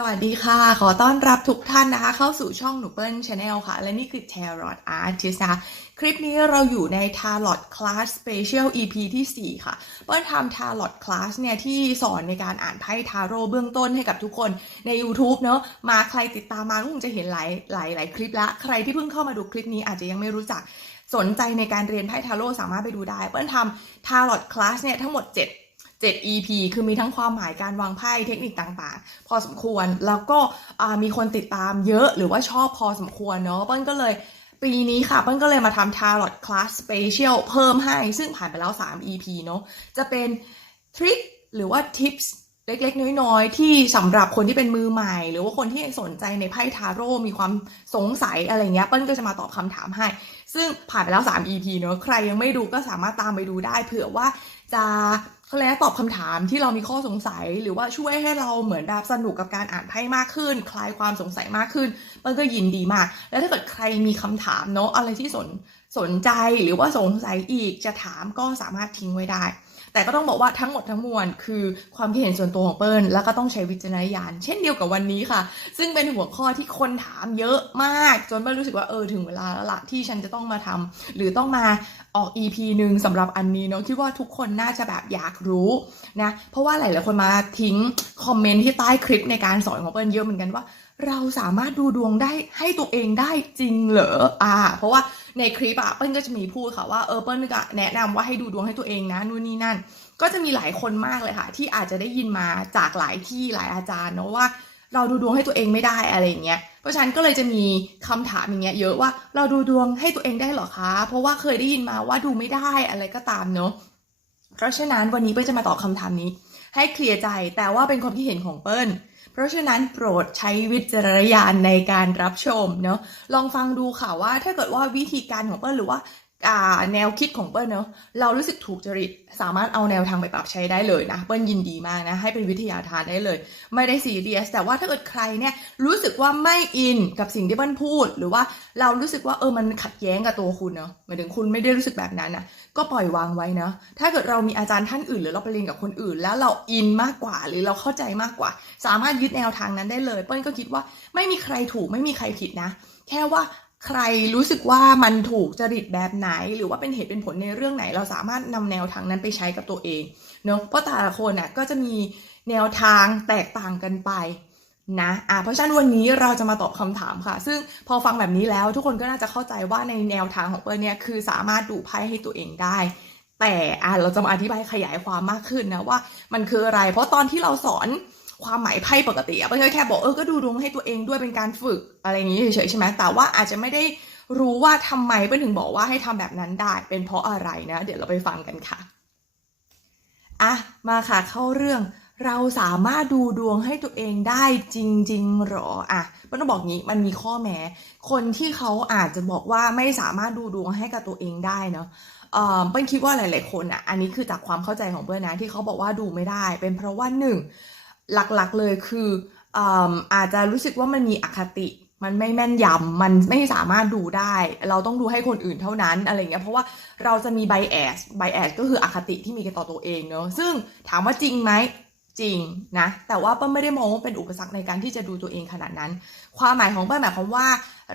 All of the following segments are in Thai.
สวัสดีค่ะ ขอต้อนรับทุกท่านนะคะ เข้าสู่ช่องหนูเปิลชาแนลค่ะ และนี่คือ Tarot Artist นะคะ คลิปนี้เราอยู่ใน Tarot Class Special EP ที่ 4 ค่ะ เปิ้ลทำ Tarot Class เนี่ย ที่สอนในการอ่านไพ่ทาโร่เบื้องต้นให้กับทุกคนใน YouTube เนอะมาใครติดตามมาก็คงจะเห็นหลายหลายหลายคลิปละ ใครที่เพิ่งเข้ามาดูคลิปนี้อาจจะยังไม่รู้จักสนใจในการเรียนไพ่ทาโร่สามารถไปดูได้ เปิ้ลทำ Tarot Class เนี่ยทั้งหมด 7 7 EP คือมีทั้งความหมายการวางไพ่เทคนิคต่างๆ พอสมควรแล้วก็มีคนติดตามเยอะหรือว่าชอบพอสมควรเนาะเปิ้ลก็เลยปีนี้ค่ะเปิ้ลก็เลยมาทำ Tarot Class Special เพิ่มให้ ซึ่งผ่านไปแล้ว 3 EP เนาะจะเป็นทริคหรือว่า Tips เล็กๆ น้อยๆ ที่สำหรับคนที่เป็นมือใหม่ หรือว่าคนที่สนใจในไพ่ทาโร่มีความสงสัยอะไรเงี้ยเปิ้ลก็จะมาตอบคำถามให้ ซึ่งผ่านไปแล้ว 3 EP เนอะใครยังไม่ดูก็สามารถตามไปดูได้เผื่อว่าจะ เขาเลยกว่าตอบคำถามที่เรามีข้อสงสัย หรือว่าช่วยให้เราเหมือนแบบสนุกกับการอ่านไพ่มากขึ้น คลายความสงสัยมากขึ้นมันก็ยินดีมาก แล้วถ้าเกิดใครมีคำถามเนอะอะไรที่สนสนใจหรือว่าสงสัยอีกจะถามก็สามารถทิ้งไว้ได้ แต่ก็ต้องบอกว่าทั้งหมดทั้งมวลคือความคิดเห็นส่วนตัวของเปิ้ลแล้วก็ต้องใช้วิจารณญาณเช่นเดียวกับวันนี้ค่ะ ซึ่งเป็นหัวข้อที่คนถามเยอะมาก จนเปิ้ลรู้สึกว่าเออถึงเวลาแล้วละที่ฉันจะต้องมาทำหรือต้องมาออก EP หนึ่งสำหรับอันนี้เนาะคิดว่าทุกคนน่าจะแบบอยากรู้นะเพราะว่าหลายๆคนมาทิ้งคอมเมนต์ที่ใต้คลิปในการสอนของเปิ้ลเยอะเหมือนกันว่า เราสามารถดูดวงได้ให้ตัวเองได้จริงเหรอ อ่า เพราะว่าในคลิปอะเปิ้ลก็จะมีพูดค่ะว่าเออเปิ้ลก็แนะนำว่าให้ดูดวงให้ตัวเองนะนู่นนี่นั่น ก็จะมีหลายคนมากเลยค่ะ ที่อาจจะได้ยินมาจากหลายที่หลายอาจารย์เนาะว่าเราดูดวงให้ตัวเองไม่ได้อะไรอย่างเงี้ย เพราะฉะนั้นก็เลยจะมีคำถามอย่างเงี้ยเยอะว่าเราดูดวงให้ตัวเองได้เหรอคะ เพราะว่าเคยได้ยินมาว่าดูไม่ได้อะไรก็ตามเนาะ เพราะฉะนั้นวันนี้เปิ้ลจะมาตอบคำถามนี้ ให้เคลียร์ใจแต่ว่าเป็นความคิดเห็นของเปิ้ล ราะฉะนั้นโปรดใช้วิจารณญาณในการรับชมเนาะลองฟังดูค่ะว่าถ้าเกิดว่าวิธีการของเปิ้ลหรือว่าอ่า แนวคิดของเปิ้ลเนาะเรารู้สึกถูกจริตสามารถเอาแนวทางไปปรับใช้ได้เลยนะ เปิ้ลยินดีมากนะ ให้เป็นวิทยาทานได้เลย ไม่ได้ซีเรียส แต่ว่าถ้าเกิดใครเนี่ยรู้สึกว่าไม่อินกับสิ่งที่เปิ้ลพูด หรือว่าเรารู้สึกว่าเออมันขัดแย้งกับตัวคุณเนาะหมายถึงคุณไม่ได้รู้สึกแบบนั้นนะก็ปล่อยวางไว้นะถ้าเกิดเรามีอาจารย์ท่านอื่น หรือเราไปเรียนกับคนอื่น แล้วเราอินมากกว่า หรือเราเข้าใจมากกว่า สามารถยึดแนวทางนั้นได้เลย เปิ้ลก็คิดว่าไม่มีใครถูกไม่มีใครผิดนะ แค่ว่า ใครรู้สึกว่ามันถูกจริตแบบไหน หรือว่าเป็นเหตุเป็นผลในเรื่องไหน เราสามารถนำแนวทางนั้นไปใช้กับตัวเองเนาะเพราะแต่ละคนน่ะก็จะมีแนวทางแตกต่างกันไปนะอะเพราะฉะนั้นวันนี้เราจะมาตอบคำถามค่ะ ซึ่งพอฟังแบบนี้แล้วทุกคนก็น่าจะเข้าใจว่าในแนวทางของเปิ้ลเนี่ยคือสามารถดูไพ่ให้ตัวเองได้ แต่อะเราจะมาอธิบายขยายความมากขึ้นนะว่ามันคืออะไร เพราะตอนที่เราสอน ความหมายไพ่ปกติอะเปิ้ลก็แค่บอกเออก็ดูดวงให้ตัวเองด้วยเป็นการฝึกอะไรอย่างนี้เฉยๆใช่ไหมแต่ว่าอาจจะไม่ได้รู้ว่าทำไมเปิ้ลถึงบอกว่าให้ทำแบบนั้นได้ เป็นเพราะอะไรนะ เดี๋ยวเราไปฟังกันค่ะอะมาค่ะเข้าเรื่องเราสามารถดูดวงให้ตัวเองได้จริงๆหรออะเปิ้ลต้องบอกงี้มันมีข้อแม้ คนที่เขาอาจจะบอกว่าไม่สามารถดูดวงให้กับตัวเองได้เนาะเอ่อเปิ้ลคิดว่าหลาย ๆ คนอะอันนี้คือจากความเข้าใจของเปิ้ลนะที่เขาบอกว่าดูไม่ได้ เป็นเพราะว่าหนึ่ง หลักๆเลยคืออาจจะรู้สึกว่ามันมีอคติมันไม่แม่นยำมันไม่สามารถดูได้ เราต้องดูให้คนอื่นเท่านั้นอะไรเงี้ย เพราะว่าเราจะมีไบแอสไบแอสก็คืออคติที่มีกันต่อตัวเองเนอะซึ่งถามว่าจริงไหมจริงนะ แต่ว่าเปิ้าไม่ได้มองว่าเป็นอุปสรรคในการที่จะดูตัวเองขนาดนั้น ความหมายของเปิ้าหมายความว่า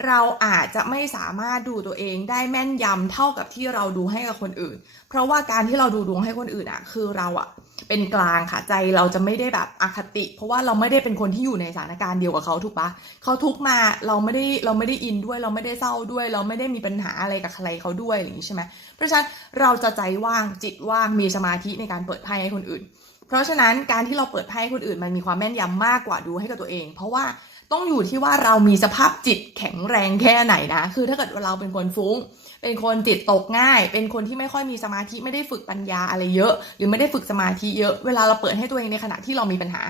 เราอาจจะไม่สามารถดูตัวเองได้แม่นยำเท่ากับที่เราดูให้กับคนอื่น เพราะว่าการที่เราดูดวงให้คนอื่นอะคือเราอะเป็นกลางค่ะใจเราจะไม่ได้แบบอคติ เพราะว่าเราไม่ได้เป็นคนที่อยู่ในสถานการณ์เดียวกับเขาถูกปะเขาทุกมาเราไม่ได้เราไม่ได้อินด้วย เราไม่ได้เศร้าด้วย เราไม่ได้มีปัญหาอะไรกับใครเขาด้วยอย่างนี้ใช่ไหมเพราะฉะนั้นเราจะใจว่างจิตว่างมีสมาธิในการเปิดไพ่ให้คนอื่น เพราะฉะนั้นการที่เราเปิดไพ่ให้คนอื่นมันมีความแม่นยำมากกว่าดูให้กับตัวเอง เพราะว่า ต้องอยู่ที่ว่าเรามีสภาพจิตแข็งแรงแค่ไหนนะ คือถ้าเกิดเราเป็นคนฟุ้ง เป็นคนจิตตกง่าย เป็นคนที่ไม่ค่อยมีสมาธิไม่ได้ฝึกปัญญาอะไรเยอะ หรือไม่ได้ฝึกสมาธิเยอะ เวลาเราเปิดให้ตัวเองในขณะที่เรามีปัญหา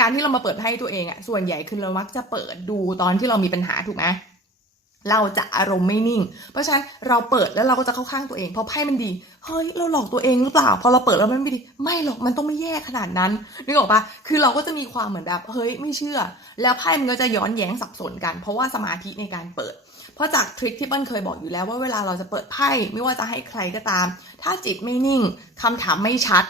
การที่เรามาเปิดให้ตัวเองอะส่วนใหญ่คือเรามักจะเปิดดูตอนที่เรามีปัญหาถูกไหม เราจะอารมณ์ไม่นิ่ง เพราะฉะนั้นเราเปิดแล้วเราก็จะเข้าข้างตัวเองเพราะไพ่มันดี เฮ้ยเราหลอกตัวเองหรือเปล่า พอเราเปิดแล้วมันไม่ดี ไม่หรอกมันต้องไม่แย่ขนาดนั้นนึกออกปะคือเราก็จะมีความเหมือนแบบเฮ้ยไม่เชื่อ แล้วไพ่มันก็จะย้อนแย้งสับสนกัน เพราะว่าสมาธิในการเปิด เพราะจากทริคที่เปิ้ลเคยบอกอยู่แล้วว่าเวลาเราจะเปิดไพ่ไม่ว่าจะให้ใครก็ตาม ถ้าจิตไม่นิ่งคำถามไม่ชัด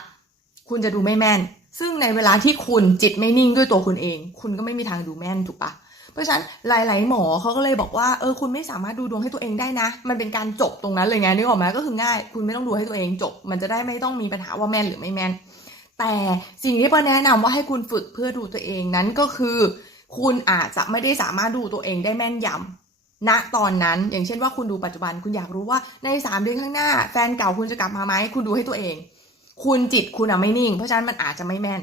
คุณจะดูไม่แม่น ซึ่งในเวลาที่คุณจิตไม่นิ่งด้วยตัวคุณเอง คุณก็ไม่มีทางดูแม่นถูกปะ เพราะฉะนั้นหลาย ๆ หมอเขาก็เลยบอกว่าเออคุณไม่สามารถดูดวงให้ตัวเองได้นะ มันเป็นการจบตรงนั้นเลยไงนึกออกไหมก็คือง่าย คุณไม่ต้องดูให้ตัวเองจบ มันจะได้ไม่ต้องมีปัญหาว่าแม่นหรือไม่แม่นแต่สิ่งที่เปิ้ลแนะนำว่าให้คุณฝึกเพื่อดูตัวเองนั้นก็คือ คุณอาจจะไม่ได้สามารถดูตัวเองได้แม่นยำณตอนนั้นอย่างเช่นว่าคุณดูปัจจุบันคุณอยากรู้ว่าในสามเดือนข้างหน้า แฟนเก่าคุณจะกลับมาไหมคุณดูให้ตัวเอง คุณจิตคุณอะไม่นิ่ง เพราะฉะนั้นมันอาจจะไม่แม่น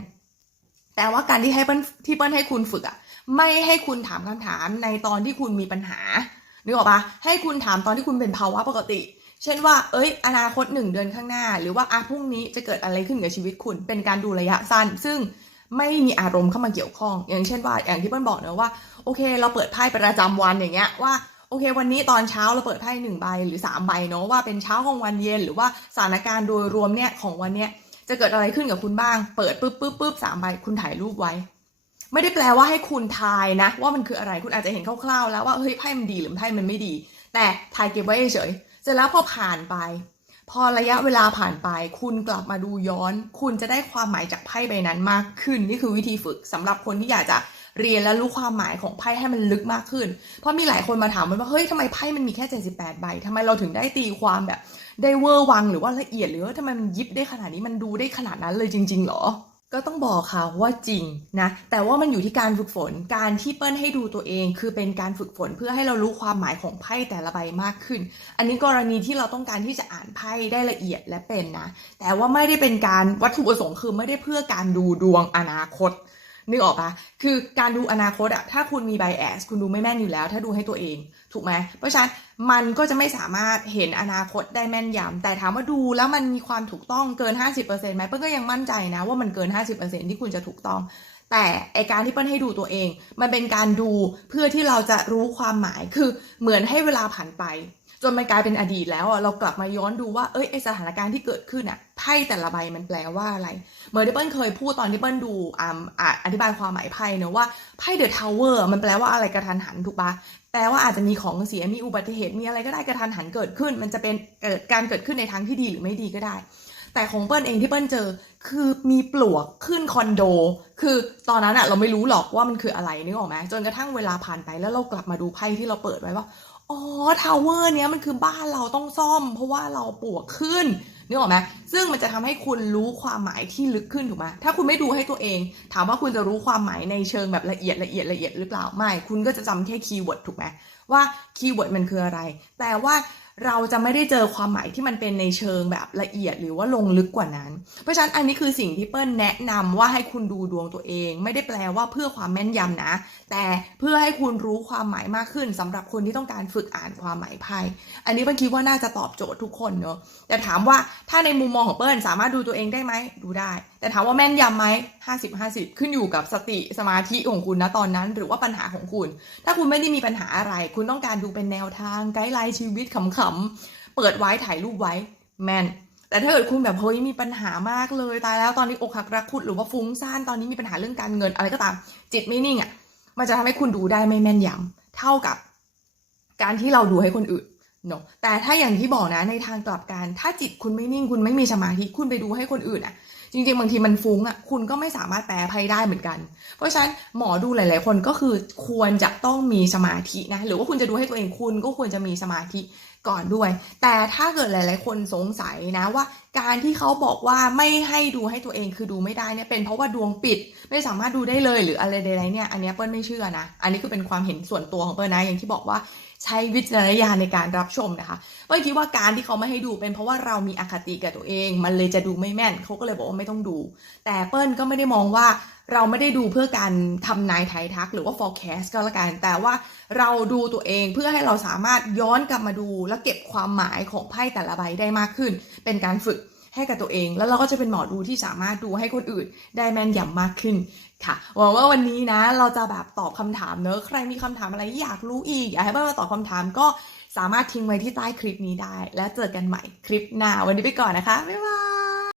แต่ว่าการที่ให้เปิ้ลที่เปิ้ลให้คุณฝึกอะ ไม่ให้คุณถามคำถามในตอนที่คุณมีปัญหานึกออกปะให้คุณถามตอนที่คุณเป็นภาวะปกติ เช่นว่า เอ้ย อนาคตหนึ่งเดือนข้างหน้า หรือว่าอะพรุ่งนี้จะเกิดอะไรขึ้นกับชีวิตคุณ เป็นการดูระยะสั้น ซึ่งไม่มีอารมณ์เข้ามาเกี่ยวข้อง อย่างเช่นว่าอย่างที่เปิ้ลบอกเนอะว่า โอเค เราเปิดไพ่ประจำวันอย่างเงี้ยว่าโอเค วันนี้ตอนเช้าเราเปิดไพ่หนึ่งใบหรือสามใบเนอะว่าเป็นเช้าของวันเย็นหรือว่าสถานการณ์โดยรวมเนี่ยของวันเนี้ยจะเกิดอะไรขึ้นกับคุณบ้าง เปิดปุ๊บปุ๊บปุ๊บสามใบคุณถ่ายรูปไว้ ไม่ได้แปลว่าให้คุณทายนะ ว่ามันคืออะไรคุณอาจจะเห็นคร่าวๆแล้วว่าเฮ้ยไพ่มันดีหรือไพ่มันไม่ดี แต่ถ่ายเก็บไว้เฉยๆเสร็จแล้วพอผ่านไป พอระยะเวลาผ่านไป คุณกลับมาดูย้อน คุณจะได้ความหมายจากไพ่ใบนั้นมากขึ้น นี่คือวิธีฝึกสำหรับคนที่อยากจะเรียนและรู้ความหมายของไพ่ให้มันลึกมากขึ้น เพราะมีหลายคนมาถามมันว่าเฮ้ยทำไมไพ่มันมีแค่ 78 ใบทำไมเราถึงได้ตีความแบบได้เวอร์วังหรือว่าละเอียดหรือว่าทำไมมันยิบได้ขนาดนี้มันดูได้ขนาดนั้นเลยจริง ๆ หรอ ก็ต้องบอกค่ะว่าจริงนะแต่ว่ามันอยู่ที่การฝึกฝนการที่เปิ้ลให้ดูตัวเอง คือเป็นการฝึกฝนเพื่อให้เรารู้ความหมายของไพ่แต่ละใบมากขึ้น อันนี้กรณีที่เราต้องการที่จะอ่านไพ่ได้ละเอียดและเป็นนะแต่ว่าไม่ได้เป็นการวัตถุประสงค์คือไม่ได้เพื่อการดูดวงอนาคต นึกออกปะคือการดูอนาคตอะถ้าคุณมีไบแอสคุณดูไม่แม่นอยู่แล้ว ถ้าดูให้ตัวเอง ถูกไหม เพราะฉะนั้นมันก็จะไม่สามารถเห็นอนาคตได้แม่นยำแต่ถามว่าดูแล้วมันมีความถูกต้องเกิน 50%ไหมเปิ้ลก็ยังมั่นใจนะว่ามันเกิน 50%ที่คุณจะถูกต้อง แต่ไอการที่เปิ้ลให้ดูตัวเอง มันเป็นการดูเพื่อที่เราจะรู้ความหมายคือเหมือนให้เวลาผ่านไป จนมันกลายเป็นอดีตแล้วอะเรากลับมาย้อนดูว่าเอ้ยไอสถานการณ์ที่เกิดขึ้นอะไพ่แต่ละใบมันแปลว่าอะไรเหมือนที่เปิ้ลเคยพูดตอนที่เปิ้ลดูอ่าอ่าอธิบายความหมายไพ่เนอะว่าไพ่เดอะทาวเวอร์มันแปลว่าอะไรกระทันหันถูกปะแปลว่าอาจจะมีของเสียมีอุบัติเหตุมีอะไรก็ได้กระทันหันเกิดขึ้น มันจะเป็นเกิดการเกิดขึ้นในทางที่ดีหรือไม่ดีก็ได้ แต่ของเปิ้ลเองที่เปิ้ลเจอคือมีปลวกขึ้นคอนโด คือตอนนั้นอะเราไม่รู้หรอกว่ามันคืออะไรนึกออกไหมจนกระทั่งเวลาผ่านไปแล้วเรากลับมาดูไพ่ที่เราเปิดไว้ว่า อ๋อทาวเวอร์เนี้ยมันคือบ้านเราต้องซ่อม เพราะว่าเราปวกขึ้นนึกออกไหมซึ่งมันจะทำให้คุณรู้ความหมายที่ลึกขึ้นถูกไหมถ้าคุณไม่ดูให้ตัวเอง ถามว่าคุณจะรู้ความหมายในเชิงแบบละเอียดละเอียดละเอียดหรือเปล่าไม่ คุณก็จะจำแค่คีย์เวิร์ดถูกไหม ว่าคีย์เวิร์ดมันคืออะไร แต่ว่าเราจะไม่ได้เจอความหมายที่มันเป็นในเชิงแบบละเอียดหรือว่าลงลึกกว่านั้น เพราะฉะนั้นอันนี้คือสิ่งที่เปิ้ลแนะนำว่าให้คุณดูดวงตัวเอง ไม่ได้แปลว่าเพื่อความแม่นยำนะ แต่เพื่อให้คุณรู้ความหมายมากขึ้นสำหรับคนที่ต้องการฝึกอ่านความหมายไพ่อันนี้เปิ้ลคิดว่าน่าจะตอบโจทย์ทุกคนเนอะแต่ถามว่าถ้าในมุมมองของเปิ้ลสามารถดูตัวเองได้ไหมดูได้ แต่ถามว่าแม่นยำไหมห้าสิบห้าสิบขึ้นอยู่กับสติสมาธิของคุณนะตอนนั้น หรือว่าปัญหาของคุณ ถ้าคุณไม่ได้มีปัญหาอะไรคุณต้องการดูเป็นแนวทางไกด์ไลน์ชีวิตขำๆ เปิดไว้ถ่ายรูปไว้แมนแต่ถ้าเกิดคุณแบบเฮ้ยมีปัญหามากเลยตายแล้วตอนนี้อกหักรักคุดหรือว่าฟุ้งซ่านตอนนี้มีปัญหาเรื่องการเงินอะไรก็ตาม จิตไม่นิ่งอะ มันจะทำให้คุณดูได้ไม่แม่นยำเท่ากับ การที่เราดูให้คนอื่นเนาะแต่ถ้าอย่างที่บอกนะในทางกลับกันถ้าจิตคุณไม่นิ่งคุณไม่มีสมาธิคุณไปดูให้คนอื่นอะ จริงๆบางทีมันฟุ้งอะคุณก็ไม่สามารถแปลไพ่ได้เหมือนกัน เพราะฉะนั้นหมอดูหลาย ๆ คนก็คือควรจะต้องมีสมาธินะหรือว่าคุณจะดูให้ตัวเองคุณก็ควรจะมีสมาธิก่อนด้วย แต่ถ้าเกิดหลาย ๆ คนสงสัยนะว่า การที่เขาบอกว่าไม่ให้ดูให้ตัวเองคือดูไม่ได้เนี่ยเป็นเพราะว่าดวงปิดไม่สามารถดูได้เลยหรืออะไรใดๆเนี่ยอันนี้เปิ้ลไม่เชื่อนะ อันนี้คือเป็นความเห็นส่วนตัวของเปิ้ลนะอย่างที่บอกว่าใช้วิจารณญาณในการรับชมนะคะเปิ้ลคิดว่าการที่เขาไม่ให้ดูเป็นเพราะว่าเรามีอคติกับตัวเอง มันเลยจะดูไม่แม่นเขาก็เลยบอกว่าไม่ต้องดู แต่เปิ้ลก็ไม่ได้มองว่าเราไม่ได้ดูเพื่อการทำนายทายทัก หรือว่า forecast ก็แล้วกัน แต่ว่าเราดูตัวเองเพื่อให้เราสามารถย้อนกลับมาดู และเก็บความหมายของไพ่แต่ละใบได้มากขึ้น เป็นการฝึก ให้กับตัวเอง แล้วเราก็จะเป็นหมอดูที่สามารถดูให้คนอื่นได้แม่นยำมากขึ้นค่ะหวังว่าวันนี้นะเราจะแบบตอบคำถามเนอะใครมีคำถามอะไรอยากรู้อีกอยากให้เปิ้ลมาตอบคำถามก็สามารถทิ้งไว้ที่ใต้คลิปนี้ได้ แล้วเจอกันใหม่คลิปหน้าวันนี้ไปก่อนนะคะบ๊ายบาย